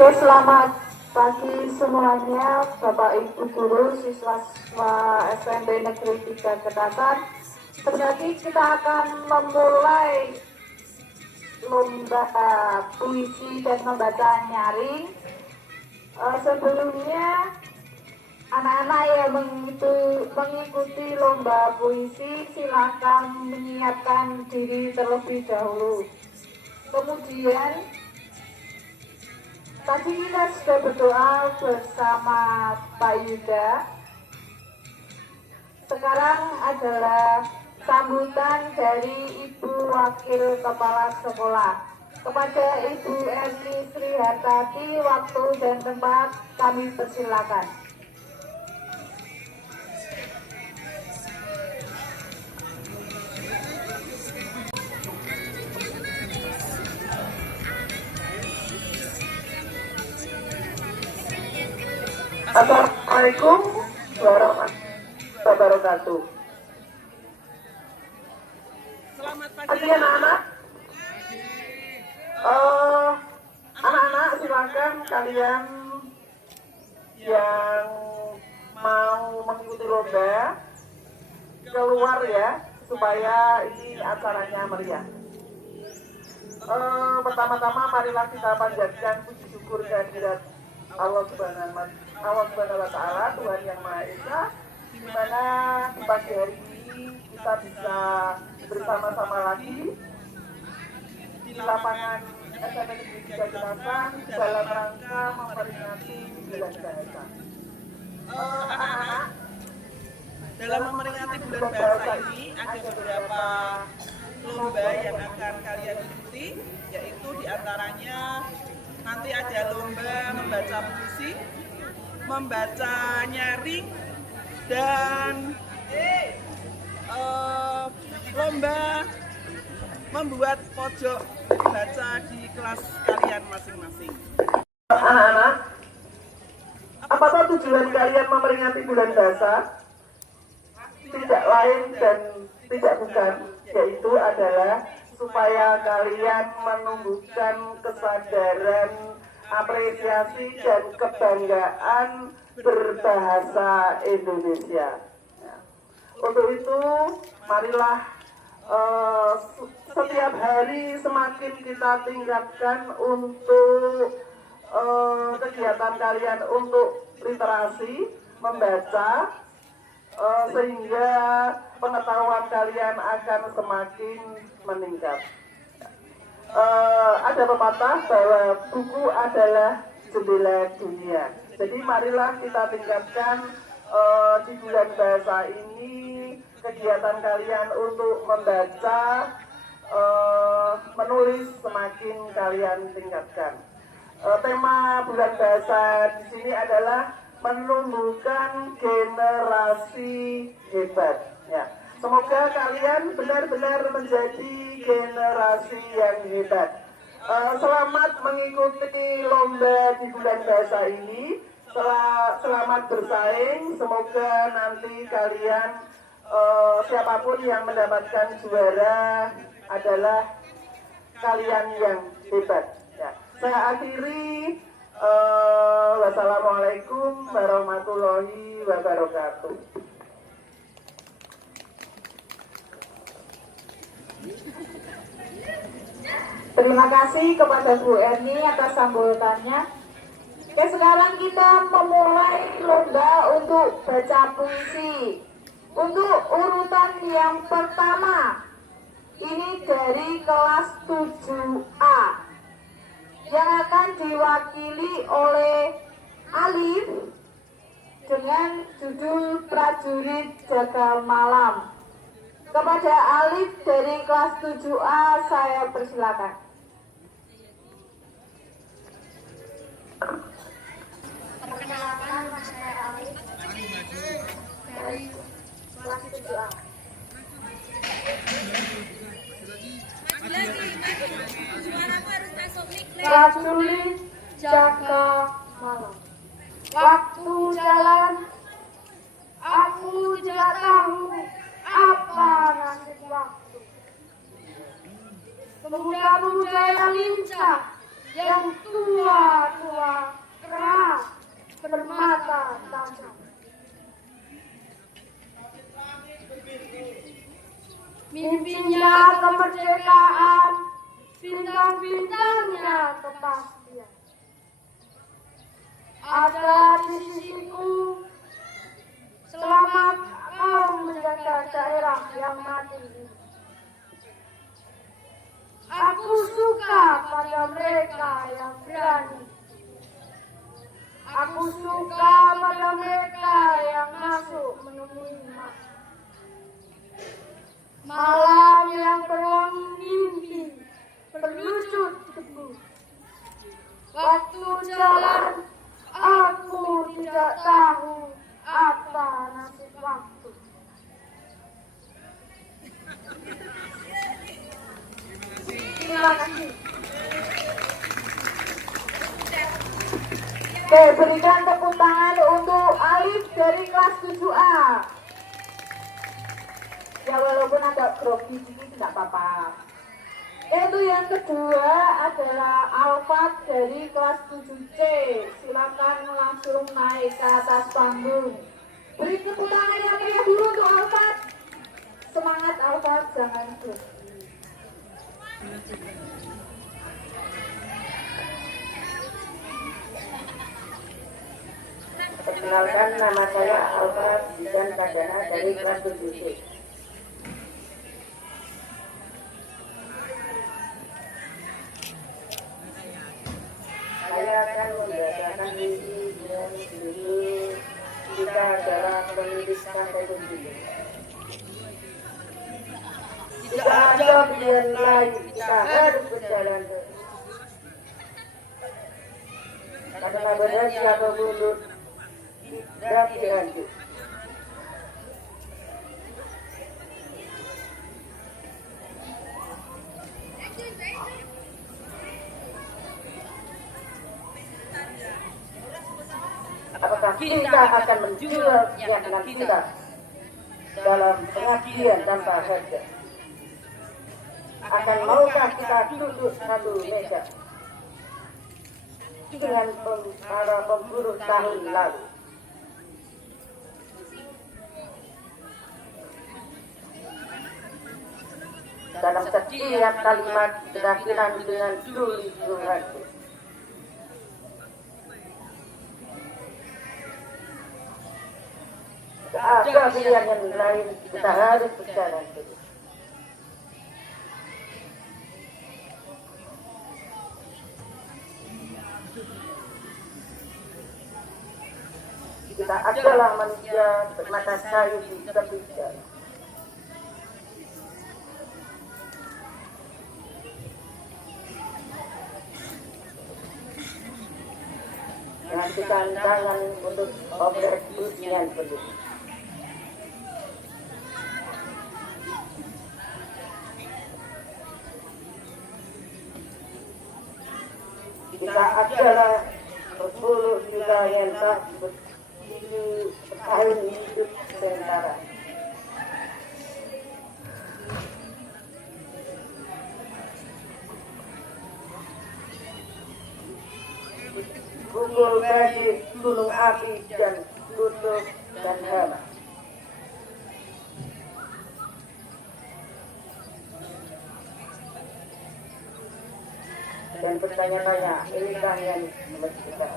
Oke, selamat pagi semuanya, Bapak Ibu Guru, siswa-siswa SMP Negeri 3 Ketatan. Berarti kita akan memulai lomba puisi dan membaca nyaring. Sebelumnya, anak-anak yang mengikuti lomba puisi silakan menyiapkan diri terlebih dahulu. Kemudian tadi kita sudah berdoa bersama Pak Yuda. Sekarang adalah sambutan dari Ibu Wakil Kepala Sekolah. Kepada Ibu Erni Srihartati, waktu dan tempat kami persilakan. Assalamualaikum warahmatullahi wabarakatuh. Selamat pagi Pagi anak-anak. Anak-anak silakan kalian yang mau mengikuti lomba keluar ya, supaya ini acaranya meriah. Pertama-tama marilah kita panjatkan puji syukur kehadirat Allah Subhanahu wa Ta'ala, Tuhan yang Maha Esa, di mana di pagi hari ini kita bisa bersama-sama lagi di lapangan SMP Negeri 3 Ketatan dalam rangka memperingati bulan bahasa. Anak-anak, dalam memperingati bulan bahasa ini ada beberapa lomba yang akan kalian ikuti, yaitu diantaranya nanti ada lomba membaca puisi, membaca nyaring, dan lomba membuat pojok baca di kelas kalian masing-masing. anak-anak, apakah tujuan kalian memperingati bulan bahasa? Tidak lain dan tidak bukan, yaitu adalah supaya kalian menumbuhkan kesadaran, apresiasi dan kebanggaan berbahasa Indonesia. Untuk itu, marilah setiap hari semakin kita tingkatkan untuk kegiatan kalian untuk literasi, membaca, sehingga pengetahuan kalian akan semakin meningkat. Ada pepatah bahwa buku adalah jendela dunia. Jadi marilah kita tingkatkan di bulan bahasa ini kegiatan kalian untuk membaca, menulis semakin kalian tingkatkan. Tema bulan bahasa di sini adalah menumbuhkan generasi hebat. Ya. Semoga kalian benar-benar menjadi generasi yang hebat. Selamat mengikuti lomba di bulan bahasa ini. Selamat bersaing. Semoga nanti kalian siapapun yang mendapatkan juara adalah kalian yang hebat. Ya. Saya akhiri. Wassalamualaikum warahmatullahi wabarakatuh. Terima kasih kepada Bu Erni atas sambutannya. Oke, sekarang kita memulai lomba untuk baca puisi. Untuk urutan yang pertama, ini dari kelas 7A yang akan diwakili oleh Alif dengan judul Prajurit Jaga Malam. Kepada Alif dari kelas 7A saya persilakan. Perkenalkan, nama saya Alif dari kelas 7A. Prajurit jaga malam. Waktu jalan, aku tidak tahu apa nasib waktu. Pemuda-pemuda yang lincah yang tua-tua, keras, bermata tajam. Mimpinya kemerdekaan, bintang-bintangnya kepastian. Ada di sisiku, selamat kau menjaga daerah yang mati ini. Aku suka pada mereka yang berani. Aku suka pada mereka yang masuk menemui emas. Malam yang berwangi mimpi, berlucut debu. Waktu jalan, aku tidak tahu apa nasib waktu. Terima kasih. Oke, berikan tepuk tangan untuk Alif dari kelas 7A. Ya walaupun agak grogi sedikit tidak apa-apa. Itu yang kedua adalah Alfat dari kelas 7C. Silakan langsung naik ke atas panggung. Beri tepuk tangan yang meriah dulu untuk Alfat. Semangat Alfat, jangan grogi. Perkenalkan, nama saya Alfat dan Padana dari kelas 7C. Saya akan membacakan misi dengan judul kita adalah pemilik pantai Kunjung. Tidak ada pilihan lain, kita harus berjalan terus. Karena berhenti atau mundur tidak dilanjut. Apakah kita akan menjual keyakinan kita dalam pengabdian tanpa harga? Akan maukah kita duduk satu meja dengan para pemburu tahun lalu? Dalam setiap kalimat terakhir dengan tulisan hati. Ada pilihan yang lain, kita harus berjalan terus. Kita adalah manusia bermata kayu di tepi jalan. Mengajukan tangan untuk objek ujian penuh. Kita adalah 10 juta yang tak bertahun hidup sementara. Kumpul badai, gunung api, dan kutub dan hama. Dan bertanya-tanya, inikah yang kita?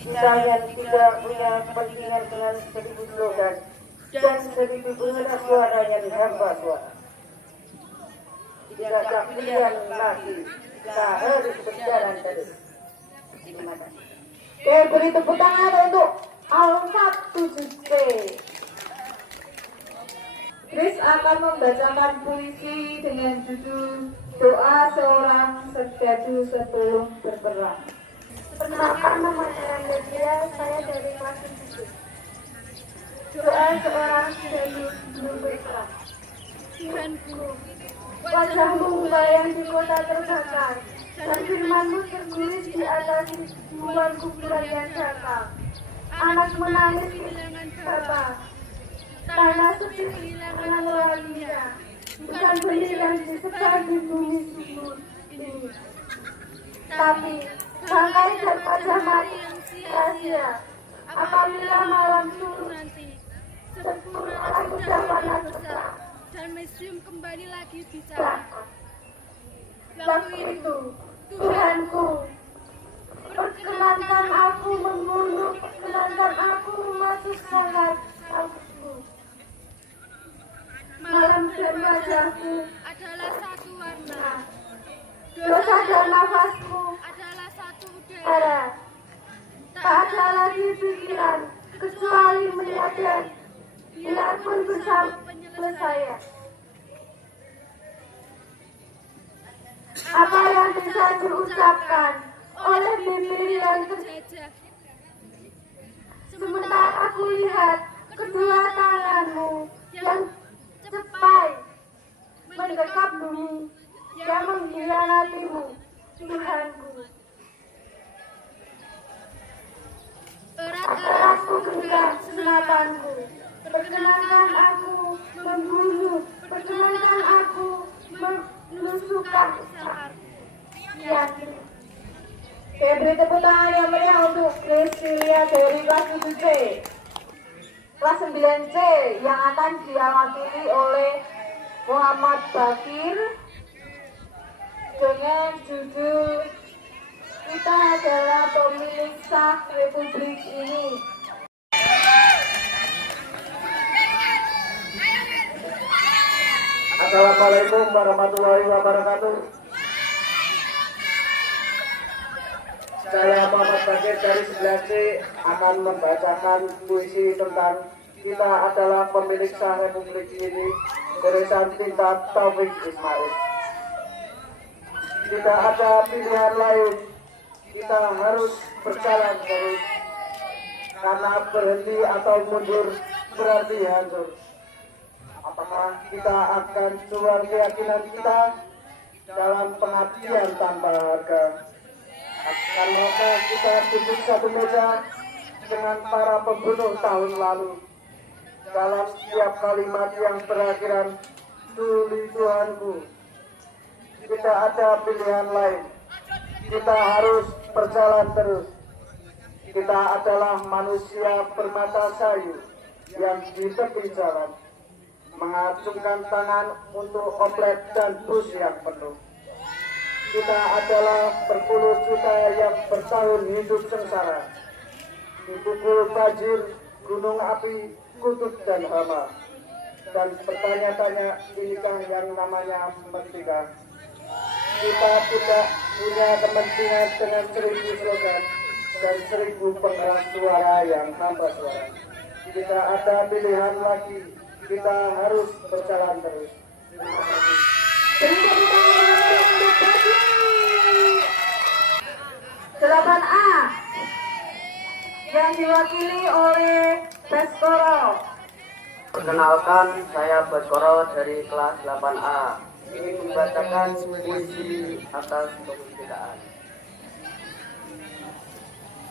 Kita yang tidak punya kepentingan dengan 1000 slogan dan 1000 pengeras suara yang hampa suara. Tidak ada pilihan lagi. Kita harus berjalan terus. Terima kasih. Oke, beri tepuk tangan untuk Alfat 7C. Chris akan membacakan puisi dengan judul Doa Seorang Serdadu Sebelum Berperang. Perkenalkan, nama saya Nadia, saya dari kelas 7. Doa seorang serdadu sebelum berperang. Tuhanku, Wajahmu melayang di kota terbakar, dan firmanmu tertulis di atas ribuan kuburan yang datang. Anak menangis kehilangan bapa, tanah sepi kehilangan walinya, bukan benih yang disebar di bumi subur ini, tapi bangkai daripada mati sia-sia. Apabila malam turun nanti, sepuluh aku dapat besar, dan museum kembali lagi bicara. Waktu itu, Tuhanku, perkenankan aku membunuh, perkenankan aku memasuk sangat aku. Malam dan wajahku adalah satu warna, dosa dan nafasku adalah satu udara. Tak ada lagi pikiran kecuali menyadari biarpun bersama penyelesaian. Apa yang bisa diucapkan oleh bibir yang terjejak, sementara aku lihat kedua tanganmu yang cepat mendekap bumi yang mengkhianatimu, Tuhanku. Erat-eratku genggam senapanku, perkenankan aku membunuh, perkenankan aku menusukkan yakin. Beri tepuk tangan yang meriah untuk Priscilia dari kelas 7C. Kelas 9C yang akan diwakili oleh Muhammad Bakir dengan judul Kita Adalah Pemilik Sah Republik Ini. Assalamualaikum warahmatullahi wabarakatuh. Saya Muhammad Bakir dari 11C akan membacakan puisi tentang Kita Adalah Pemilik Sah Republik Ini, tulisan Tinta Taufik Ismail. Tidak ada pilihan lain, kita harus berjalan terus, karena berhenti atau mundur berarti hancur. Apakah kita akan jual keyakinan kita dalam pengabdian tanpa harga? Akankah kita duduk satu meja dengan para pembunuh tahun lalu? Dalam setiap kalimat yang berakhiran "Tuli Tuhanku", tidak ada pilihan lain. Kita harus berjalan terus. Kita adalah manusia bermata sayu yang di tepi jalan, mengacungkan tangan untuk oplet dan bus yang penuh. Kita adalah berpuluh juta yang bertahun hidup sengsara, dipukul banjir, gunung api, kutub dan hama, dan bertanya-tanya inikah yang namanya merdeka. Kita tidak punya kepentingan dengan 1000 slogan dan 1000 penggerak suara yang hamba suara. Tidak ada pilihan lagi, kita harus berjalan terus. Terima kasih. 8A yang diwakili oleh Baskoro. Perkenalkan, saya Baskoro dari kelas 8A. Ini membacakan puisi atas kemerdekaan.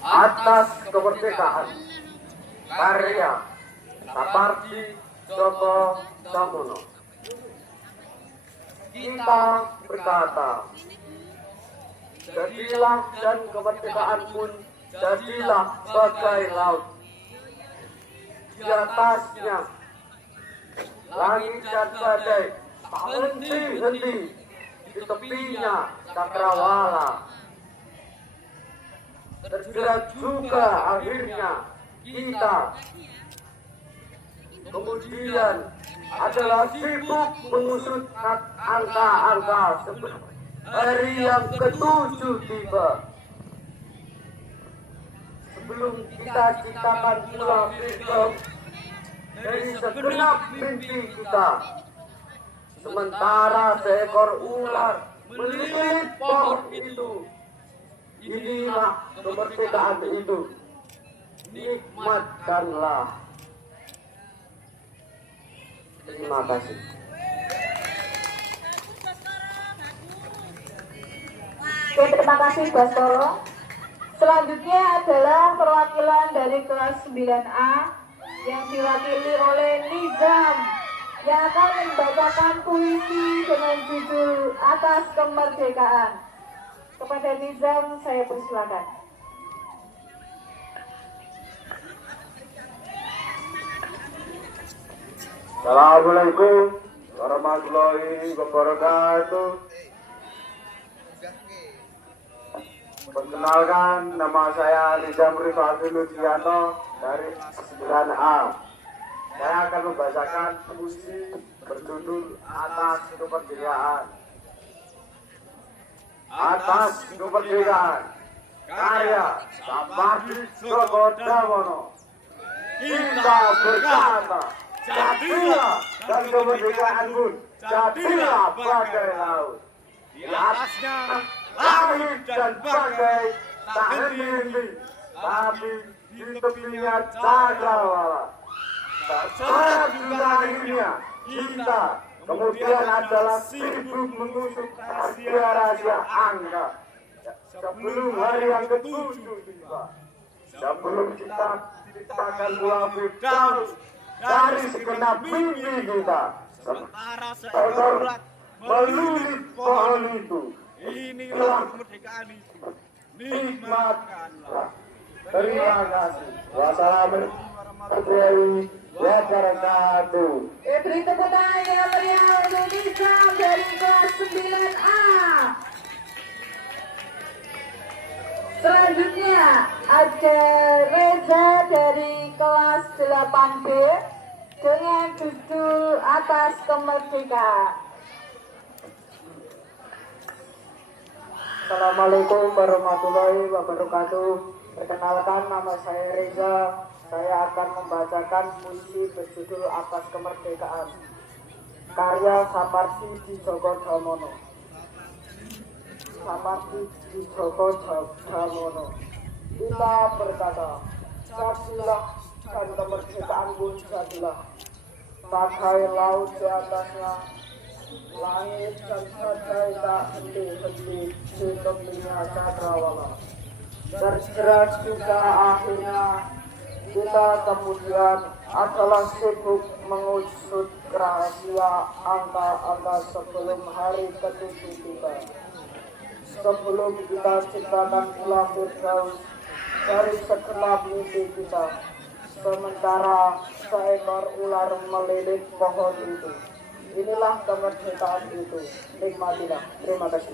Atas kemerdekaan, karya Sapardi Djoko Damono. Kita berkata, jadilah dan kemerdekaan pun jadilah bagai laut. Di atasnya langit dan badai tak henti-henti, di tepinya cakrawala. Terjerat juga akhirnya kita. Kemudian adalah sibuk mengusut angka-angka sebelum hari yang ke-7 tiba. Sebelum kita ciptakan pula film dari segenap mimpi kita. Sementara seekor ular melilit pohon itu. Inilah kemerdekaan itu. Nikmatkanlah. Terima kasih. Oke, terima kasih Baskoro. Selanjutnya adalah perwakilan dari kelas 9A yang diwakili oleh Nizam yang akan membacakan puisi dengan judul Atas Kemerdekaan. Kepada Nizam saya persilakan. Assalamualaikum warahmatullahi wabarakatuh. Perkenalkan, nama saya Nizam Rifati Lucianto dari 9A. Saya akan membacakan puisi berjudul Atas Kemerdekaan. Atas Kemerdekaan, karya Sapardi Djoko Damono. Kita berkata, jadilah dan kemerdekaan pun jadilah bagai laut. Di atasnya langit dan bagai tak henti, tapi di tepinya cakrawala. Terserah juga akhirnya kita kemudian adalah sibuk mengusut rahasia-rahasia angka. Sebelum hari yang ketujuh tiba, sebelum kita ciptakan buah Firdaus dari segenap mimpi kita, seekor melulit pohon itu. Inilah kemerdekaan itu. Nikmatkanlah. Terima kasih. Wassalamualaikum warahmatullahi wabarakatuh. Beri tepuk tangan yang meriah untuk Nizam dari kelas 9A. Selanjutnya ada Reza dari kelas 8B dengan judul Atas Kemerdekaan. Assalamualaikum warahmatullahi wabarakatuh. Perkenalkan, nama saya Reza. Saya akan membacakan puisi berjudul Atas Kemerdekaan, karya Sapardi Djoko Damono. Sapardi Djoko Damono. Kita berkata, jadilah dan kemerdekaan pun jadilah bagai laut di atasnya, langit dan badai tak henti-henti di tepinya cakrawala. Terjerat juga akhirnya kita kemudian adalah sibuk mengusut rahasia angka-angka sebelum hari ketujuh kita. Sebelum kita ciptakan buah Firdaus dari segenap mimpi kita, sementara seekor ular melilit pohon itu. Inilah kemerdekaan itu. Nikmatilah. Terima kasih.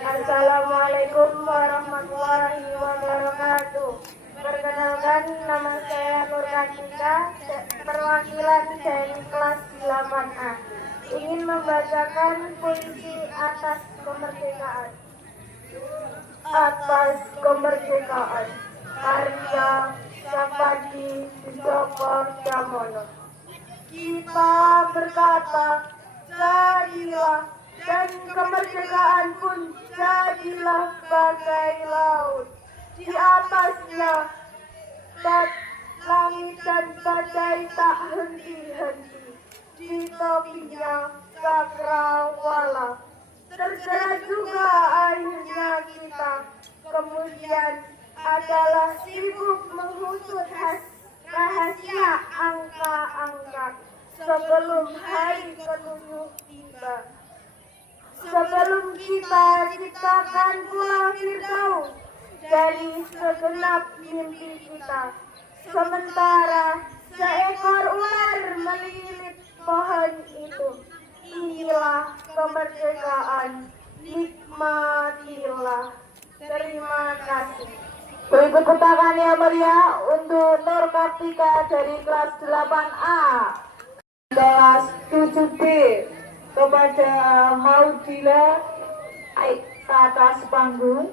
Assalamualaikum warahmatullahi wabarakatuh. Perkenalkan, nama saya Nur Katika, perwakilan dari kelas 8A. Ingin membacakan puisi Atas Kemerdekaan. Atas Kemerdekaan, karya Sapardi Djoko Damono. Kita berkata, jadilah dan kemerdekaan pun jadilah bagai laut. Di atasnya langit dan badai tak henti-henti. Di topinya cakrawala. Terjerat juga akhirnya kita kemudian adalah sibuk mengusut rahasia angka-angka sebelum hari ketujuh tiba. Sebelum kita ciptakan buah Firdaus dari segenap mimpi kita, sementara seekor ular melilit pohon itu. Inilah kemerdekaan, nikmatilah. Terima kasih. Beri tepuk tangan yang meriah untuk Nur Kartika dari kelas 8A. Kelas 7B kepada Maudila naik ke atas panggung.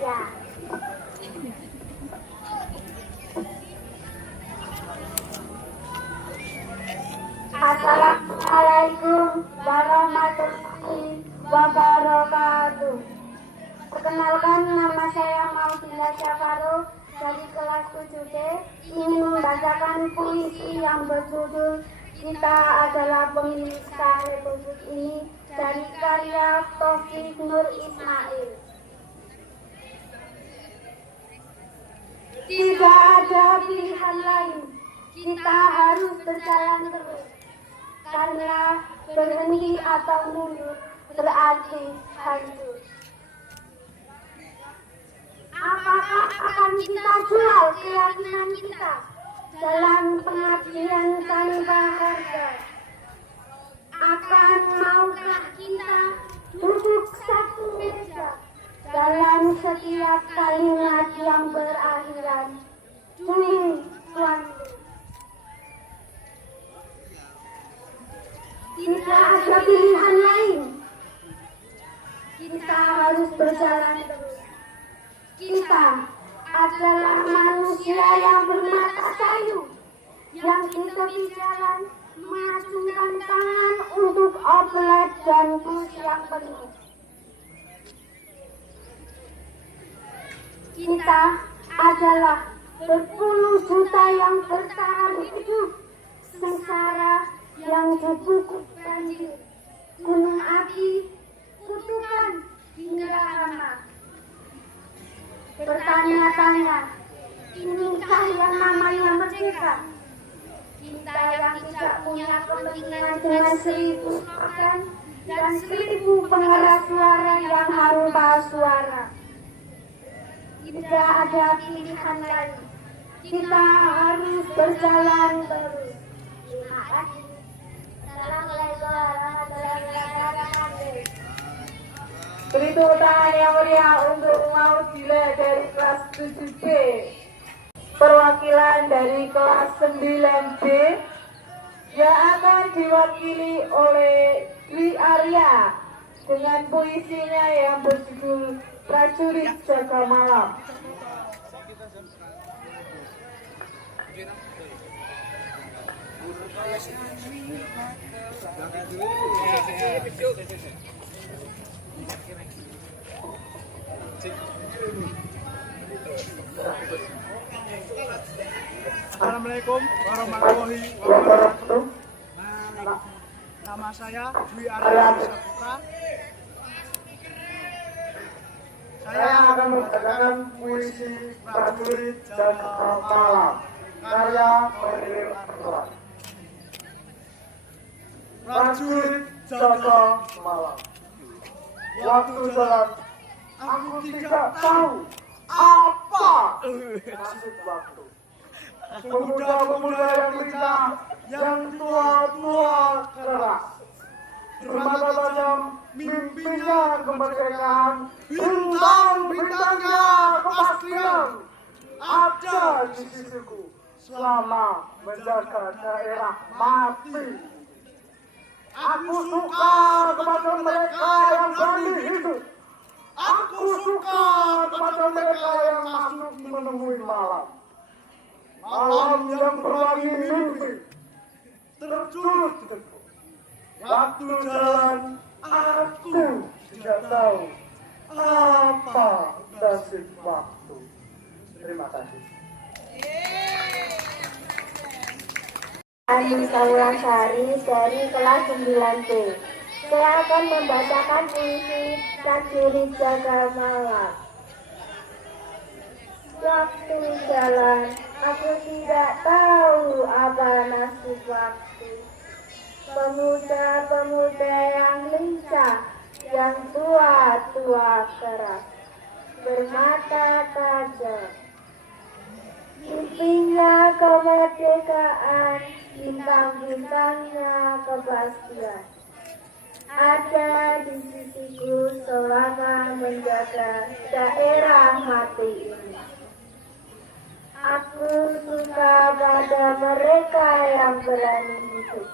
Ya. Assalamualaikum warahmatullahi wabarakatuh. Perkenalkan, nama saya Maudila Syafaruh dari kelas 7D ingin membacakan puisi yang berjudul Kita Adalah Pemirsa Republik Ini dari karya Taufik Nur Ismail. Tidak ada pilihan lain, kita harus berjalan terus, karena berhenti atau mundur berarti hancur. Apakah akan kita jual keyakinan kita dalam pengabdian tanpa harga? Akan maukah kita duduk satu meja dalam setiap kalimat yang berakhiran Cumi Tuanku? Tidak ada pilihan lain, kita harus berjalan terus. Kita adalah manusia yang bermata sayu, yang di tepi jalan mengacungkan tangan untuk oplet dan bus yang penuh. Kita adalah berpuluh juta yang bertahan hidup, sengsara yang dibukuk banjir, gunung api, kutukan hingga hama. Bertanya-tanya, inikah yang namanya merdeka? Kita yang tidak punya kepentingan dengan 1000 slogan dan 1000 pengeras suara yang hampa suara. Tidak ada pilihan lain, kita harus berjalan terus. Terima kasih. Assalamualaikum warahmatullahi wabarakatuh. Beri tepuk tangan yang meriah untuk Maudila dari kelas 7B. Perwakilan dari kelas 9B yang akan diwakili oleh Dwi Arya dengan puisinya yang berjudul Prajurit Jaga Malam. Assalamualaikum warahmatullahi wabarakatuh. Nama saya Dwi Arya Saputra. Saya akan membacakan puisi Prajurit Jaga Malam karya Khairil Anwar. Prajurit Jaga Malam. Waktu jalan, aku tidak tahu apa nasib waktu. Pemuda-pemuda yang lincah, yang tua-tua keras, bermata tajam mimpinya kemerdekaan, bintang-bintangnya kepastian ada di sisiku selama menjaga daerah mati. Aku suka kepada mereka yang berani hidup. Aku suka kepada mereka yang masuk menemui malam. Malam yang berwangi mimpi, terjun debu. Waktu jalan, aku tidak tahu apa nasib waktu. Terima kasih. Anissa Wulandari dari kelas 9B. Saya akan membacakan puisi Prajurit Jaga Malam. Waktu jalan, aku tidak tahu apa nasib waktu. Pemuda-pemuda yang lincah, yang tua-tua keras, bermata tajam. Mimpinya kemerdekaan, bintang-bintangnya kepastian ada di sisiku selama menjaga daerah mati ini. Aku suka pada mereka yang berani hidup.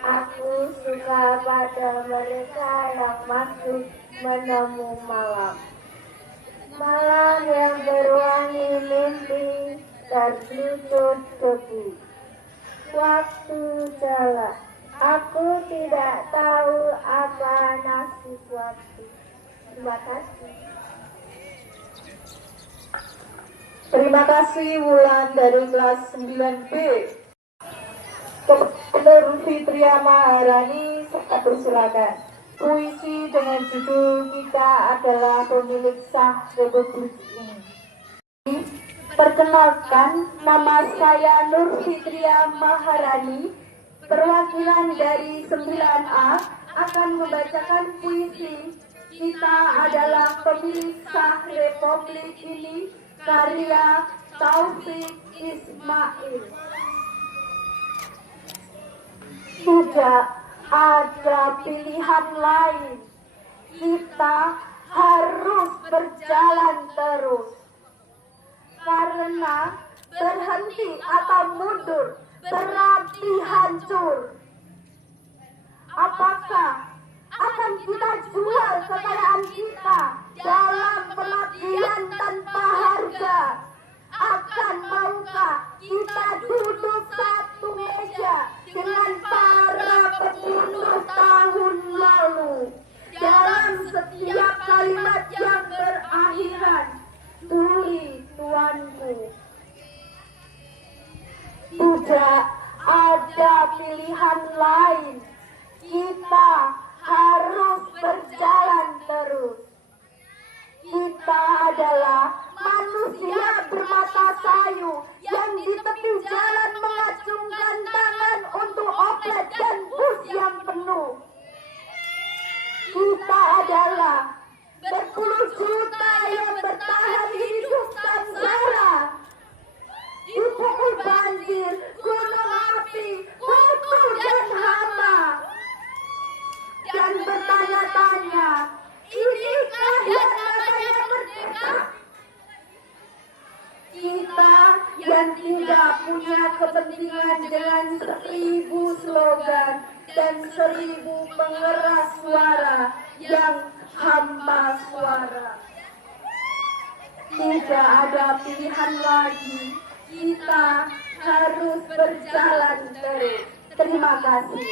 Aku suka pada mereka yang masuk menemui malam. Malam yang berwangi mimpi terjun debu. Waktu jalan, aku tidak tahu apa nasib waktu. Terima kasih. Terima kasih Wulan dari kelas 9B. Kepada Fitria Maharani, saya persilakan. Puisi dengan judul Kita Adalah Pemilik Sah Republik ini. Perkenalkan, nama saya Nur Fitria Maharani, perwakilan dari 9A akan membacakan puisi Kita Adalah Pemilik Sah Republik ini, karya Taufik Ismail. Tidak ada pilihan lain, kita harus berjalan terus. Karena berhenti atau mundur berarti hancur. Apakah akan kita jual kekayaan kita dalam pengabdian tanpa harga? Akan maukah kita duduk satu meja dengan para pembunuh tahun lalu? Dalam setiap kalimat yang berakhiran, tuli tuanku. Tidak ada pilihan lain, kita harus berjalan terus. Kita adalah manusia bermata sayu yang di tepi jalan mengacungkan tangan untuk oplet dan bus yang penuh. Kita adalah berpuluh juta yang bertahan hidup sengsara. Dipukul banjir, gunung api, kutu dan hama. Dan bertanya-tanya, inikah yang namanya merdeka? Kita yang tidak punya kepentingan dengan 1000 slogan dan 1000 pengeras suara yang hampa suara. Tidak ada pilihan lagi, kita harus berjalan terus. Terima kasih.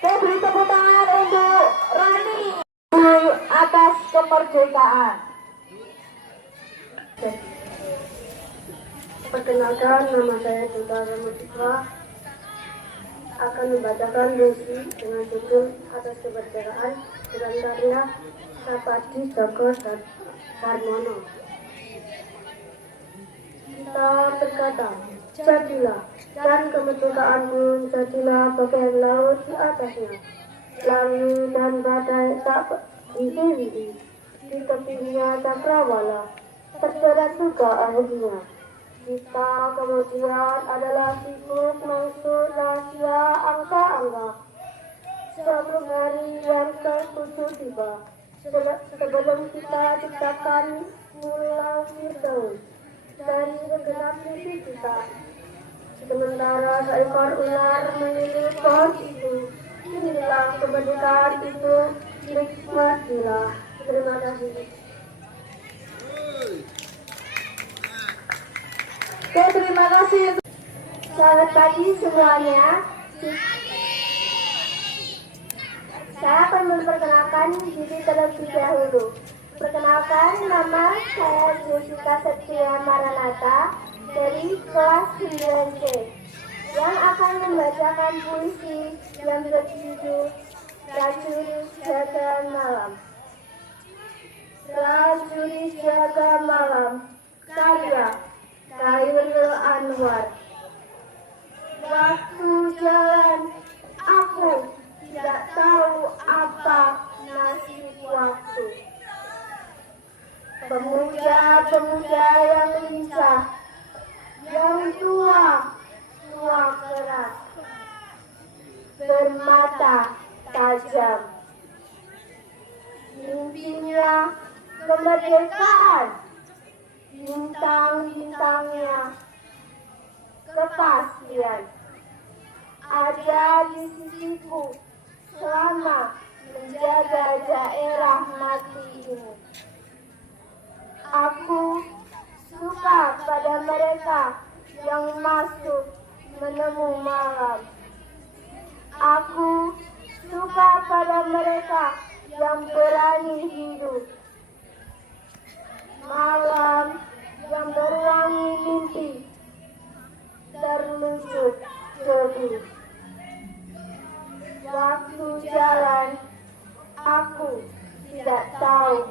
Saya beri tepuk tangan untuk Rani atas kemerdekaan. Perkenalkan, nama saya Duta Ramadika, akan membacakan puisi dengan judul Atas Kemerdekaan dengan karya Sapadi Djoko Darmono. Kita berkata, jadilah, dan kemerdekaanmu jadilah bagai laut di atasnya. Langit dan badai tak berhenti, di tepinya cakrawala, terjerat juga akhirnya. Kita kemudian adalah sibuk maksud rahasia angka-angka. Sebelum hari yang ke-7 tiba, sebelum kita ciptakan Pulau Firdaus dari segenap mimpi kita. Sementara seekor ular menilik pohon itu, inilah kemerdekaan itu, nikmatilah. Terima kasih. Oke, terima kasih. Selamat pagi semuanya. Saya akan memperkenalkan diri terlebih dahulu. Perkenalkan, nama saya Jessica Setia Maranata dari kelas 9C yang akan membacakan puisi yang berjudul Prajurit Jaga Malam. Prajurit Jaga Malam, karya Khairul Anwar. Waktu jalan, aku tidak tahu apa nasib waktu. Pemuda-pemuda yang lincah, yang tua keras, bermata tajam. Mimpinya kemerdekaan, bintang-bintangnya kepastian. Ada di sisiku selama menjaga daerah mati ini. Aku suka pada mereka yang masuk menemu malam. Aku suka pada mereka yang berani hidup. tidak tahu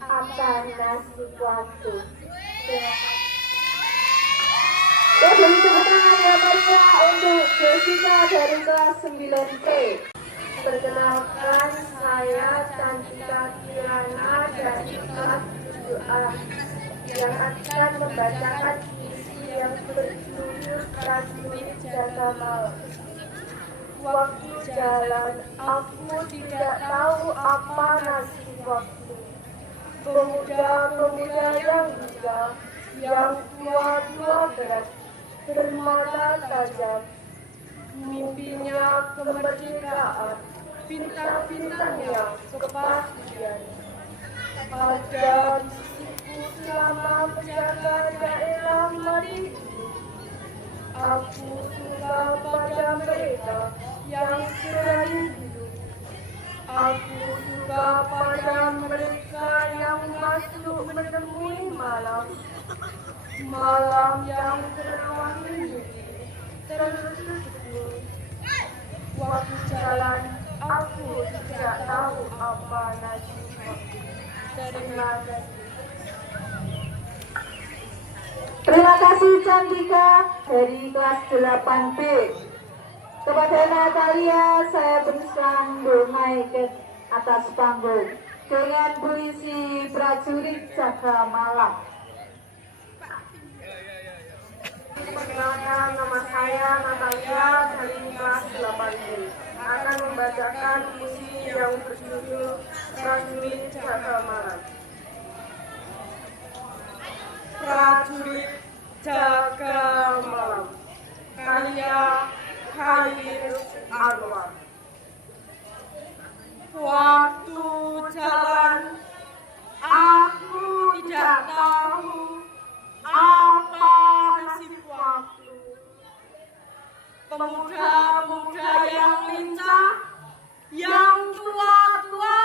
apa nasib waktu. Ya, beri tepuk tangan yang meriah untuk Jessica dari kelas 9C. Perkenalkan, saya Cantika Kirana dari kelas 7A yang akan membacakan puisi yang berjudul Prajurit Jaga Malam. Waktu jalan, aku tidak tahu apa nasib waktu. Pemuda-pemuda yang muda, yang tua-tua berat, bermata tajam, mimpinya kemerdekaan, bintang-bintangnya kepastian. Ada di sisiku selama menjaga daerah Maritim. Aku suka pada mereka yang berani hidup. Aku suka pada mereka yang masuk menemui malam. Malam yang terwangi terseduh. Waktu jalan, aku tidak tahu apa nasib waktu. Terima kasih. Terima kasih Cantika dari kelas 8B. Kepada Natalia saya bersambung naik ke atas panggung dengan puisi Prajurit Jaga Malam. Perkenalkan, nama saya Natalia dari kelas 8B. Akan membacakan puisi yang berjudul Prajurit Jaga Malam. Prajurit Jaga Malam, karya Khairil Anwar. Waktu jalan, aku tidak tahu apa nasib waktu. Pemuda-pemuda yang lincah, yang tua-tua,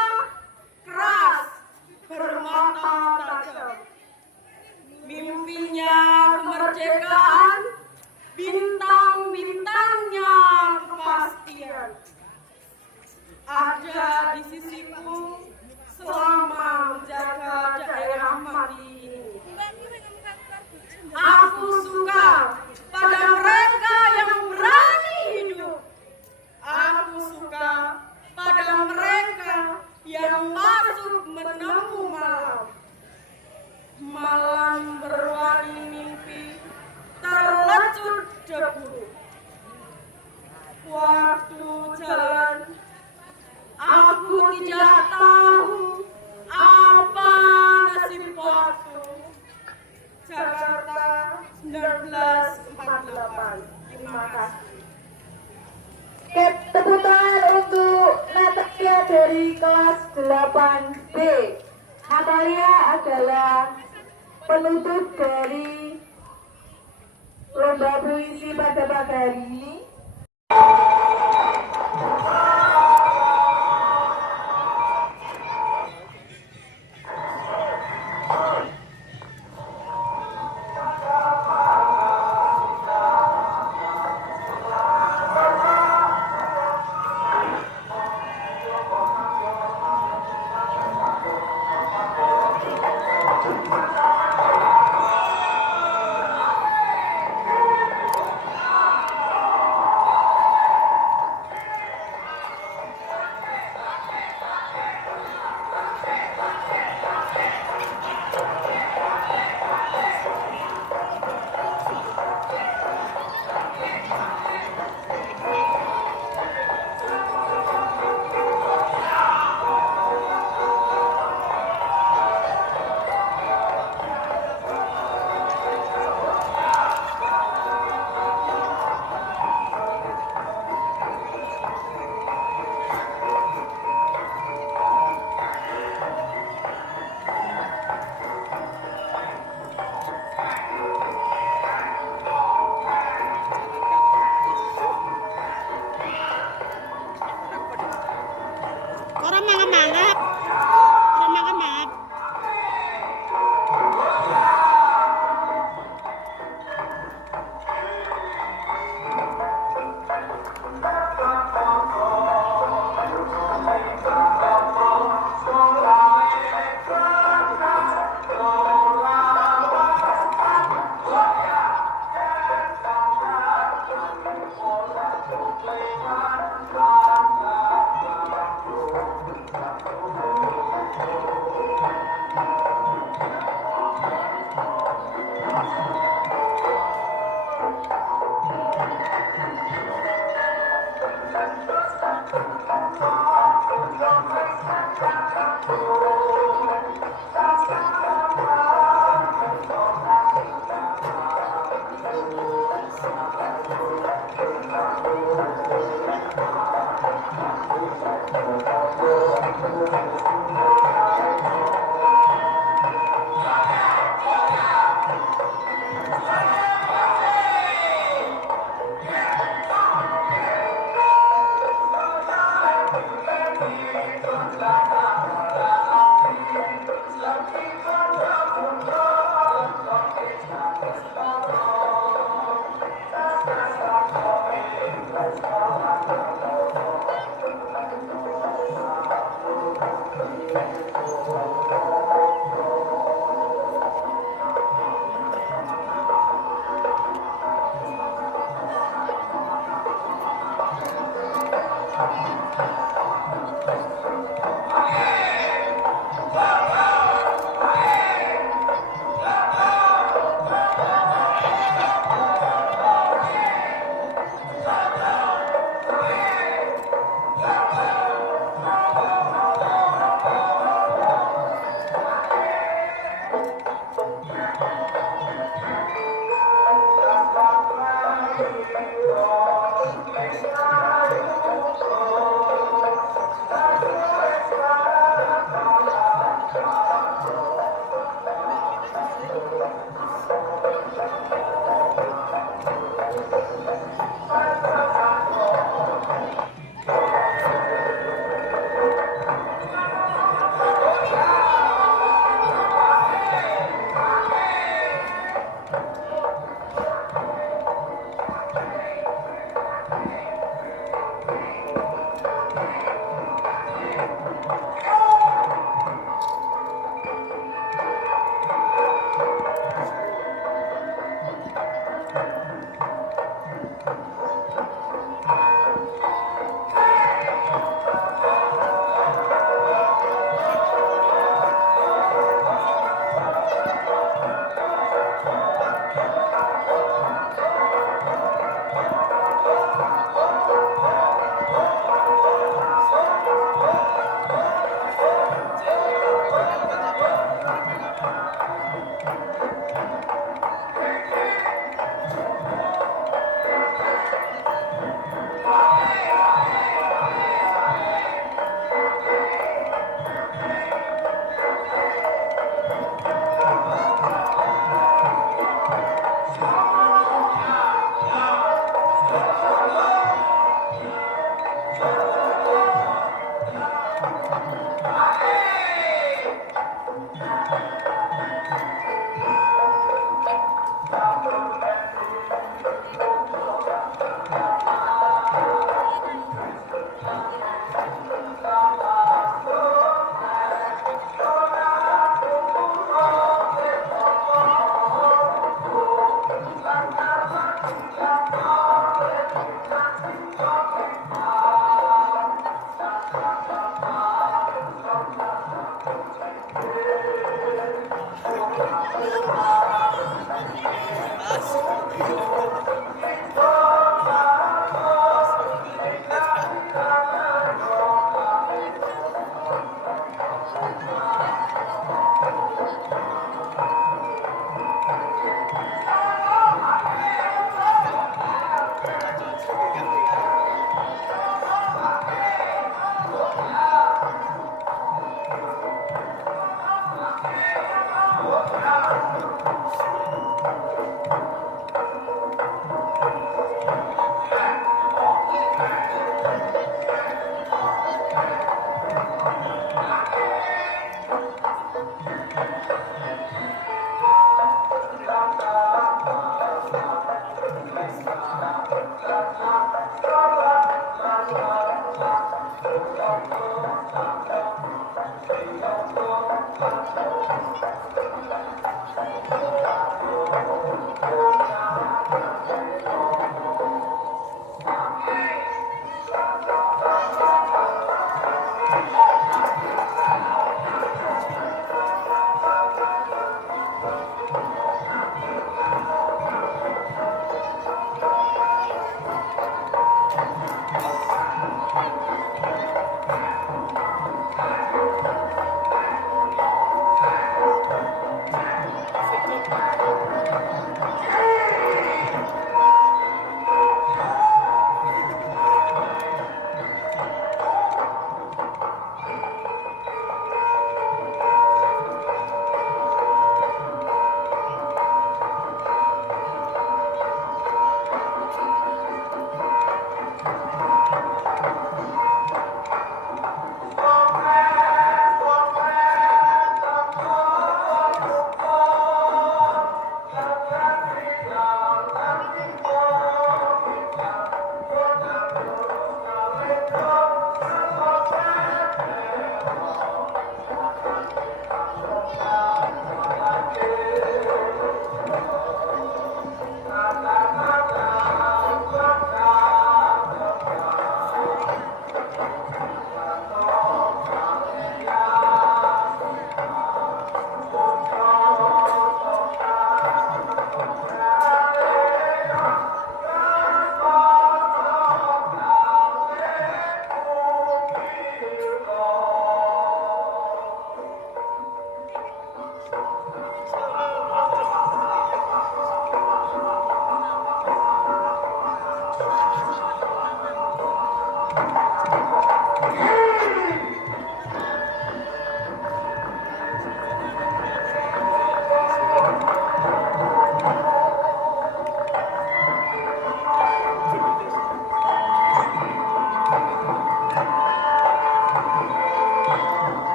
keras, bermata tajam. Mimpinya kemerdekaan, bintang-bintangnya kepastian. Ada di sisiku selama menjaga daerah mati ini. Aku suka pada mereka yang berani hidup. Aku suka pada mereka yang masuk menemu malam. Malam berwarna mimpi terlecut debu. Waktu jalan, aku tidak tahu apa nasib waktu. Jakarta 1948. Terima kasih. Oke, tepuk tangan untuk Natalia dari kelas 8B. Natalia adalah penutup dari lomba puisi pada pagi hari ini.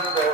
Sudah